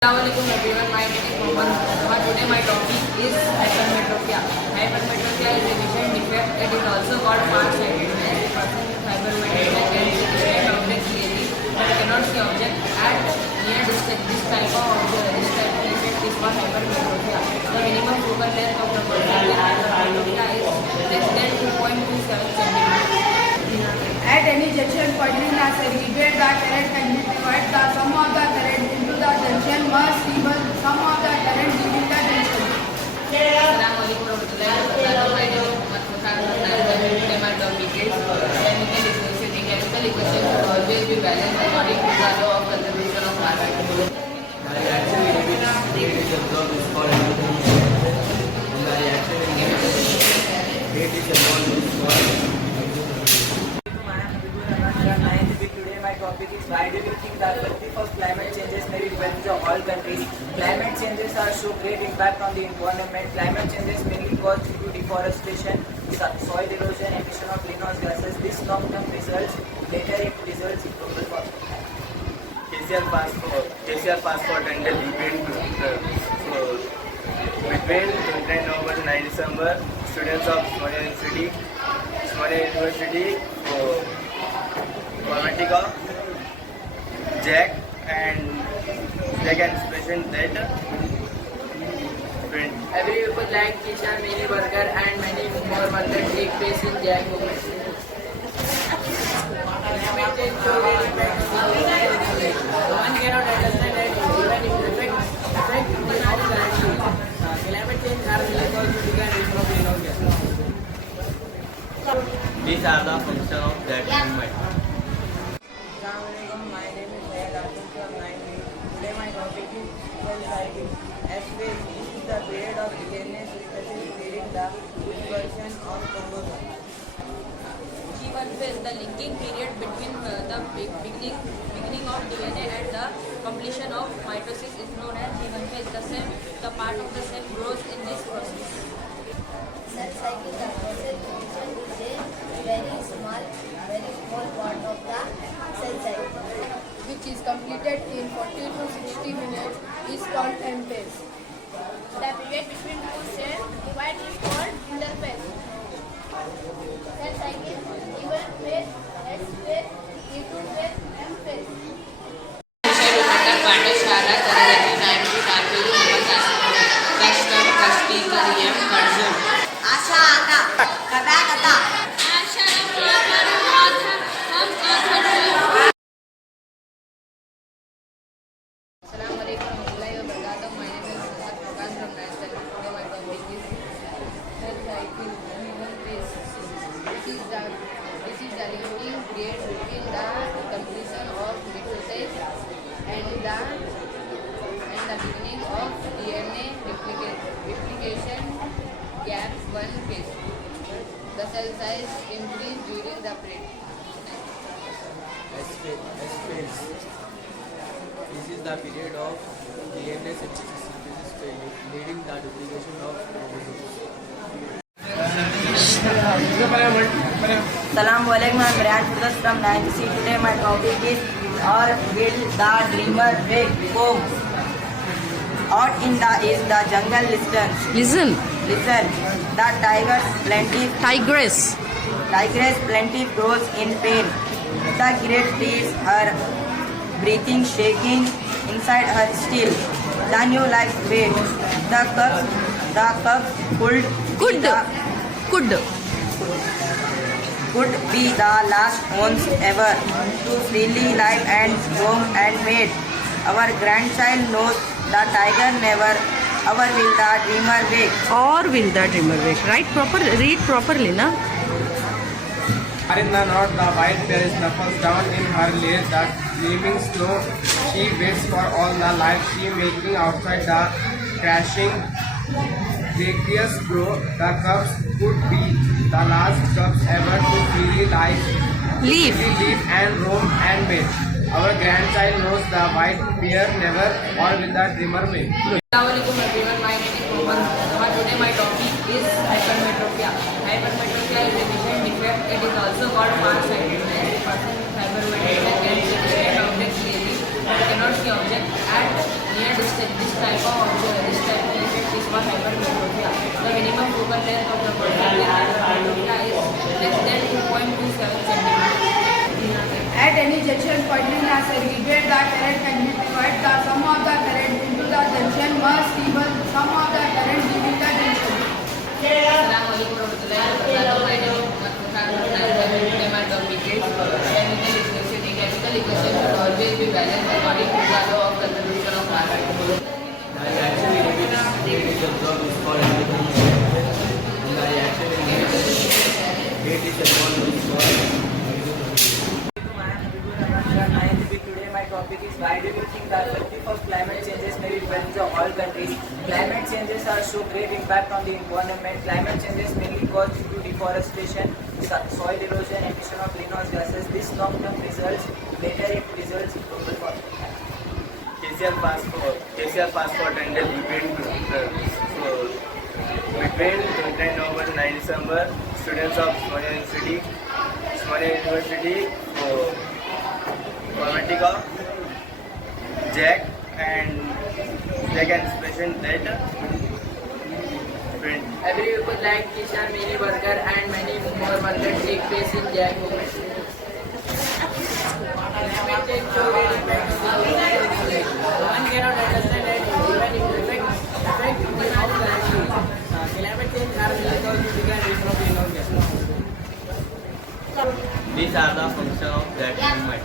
Assalamualaikum everyone, my name is Mohammed Mustafa. Today my topic is hypermetropia. Hypermetropia is a vision defect. It is also called far-sightedness. A person with hypermetropia can see distant objects clearly but cannot see objects at near distance. This type of defect is called hypermetropia. The minimum focal length of the person with hypermetropia is less than 2.27 cm. At any junction point in a segregate, the current can be divided. The sum of the current into the junction must equal sum of the current during the junction. Assalamualaikum warahmatullahi wabarakatuh. My name is Muhammad Mustafa. Today my topic is chemical equation. A chemical equation should always be balanced according to the law of conservation of matter. The reaction in which heat is absorbed is called electrolysis. And the reaction in which heat is absorbed is called. Today my topic is why do you think the effect of climate changes may be felt in all countries? Climate changes are show great impact on the environment. Climate changes mainly caused due to deforestation, soil erosion, emission of greenhouse gases. This long-term results later it results in global warming. KCR passport and the debate between 29 November to 9 December, students of Smyrna University, Informatica, Jack and expression that print. Every people like Kishan, mini burger and many more burgers take place in Jack movement. Climate change show great impact on the environment. One cannot understand that even if affect the house directly. Climate change are really caused due to the emission of greenhouse gases. These are the functions of that movement. Assalamualaikum, my name is Syed Asim from 9B. Today my topic is cell cycle. As phase, this is the period of DNA synthesis during the dispersion of chromosomes. G1 phase, the linking period between the beginning of DNA and the completion of mitosis is known as G1 phase. The part of the cell grows in this process. Cell cycle, the process division is a very small part of the cell cycle, Which is completed in 40 to 60 minutes is called M phase. the period between two cells divide is called interphase. Cell cycle, G1 phase, S phase, G2 phase, M phase. पाठशाला तरगती 9वी तारखेला प्रश्न स्पष्टीकरण कर्जून आशा आता कथा कथा Assalamualaikum warahmatullahi wabarakatuh. My name is Muhammad Furqan from 9th standard. Today my topic is cell cycle human phase. This is the linking period between the completion of mitosis and the beginning of DNA replication gap 1 phase. The cell size increase during the period. S phase. This is the period of DNA synthesis leading the duplication of chromosomes. Assalamualaikum, I'm Brian Fudas from 9th C. Today my topic is or will the dreamer wake home? Out in the jungle listen. The tigress plenty grows in pain. The great feels her breathing shaking inside her still. The new life wait. The cub could be the last ones ever to freely live and roam and mate. Our grandchild knows the tiger never. Our will the dreamer wake. Or will the dreamer wake? Read properly, na? In the north, the white bear snuffles down in her lair, the gleaming snow. She waits for all the life she making outside the crashing aqueous grow. The cubs could be the last cubs ever to freely Leave. live and roam and mate. Our grandchild knows the white bear never, or will the dreamer wake. Assalamualaikum everyone, my name is Mohammed Mustafa. Today my topic is hypermetropia. Hypermetropia is a vision defect. It is also called far-sightedness. A person with hypermetropia can see distant objects clearly but cannot see objects at near distance. type of effect is called hypermetropia. The minimum focal length of the person with hypermetropia is less than 2.27 centimeters. At any junction pointing a segregate the current and divide the sum of the current into the junction must equal sum of the current giving the junction. Assalamualaikum warahmatullahi wabarakatuh. My name is Muhammad Furqan Ratna. Today my topic is chemical equation. A chemical equation should always be balanced according to the law of conservation of matter. The reaction in which heat is absorbed is called evaporation. And the reaction in which heat is absorbed is called Today my topic is why do you think that 51st climate changes may be felt in all countries? Climate changes are show great impact on the environment. Climate changes mainly caused due to deforestation, soil erosion, emission of greenhouse gases. This long-term results later it results in global warming. KCR passport ended between 29 November to 9 December. Students of Osmania University, Formatica, Jack and Inspiration that print. Every people like Kishan, Mini Burger and many more burgers take place in Jack movement. Climate change show great impact on the environment. One cannot understand that even if affect the house directly. Climate change are because you become rich from greenhouse gases. These are the functions of that movement.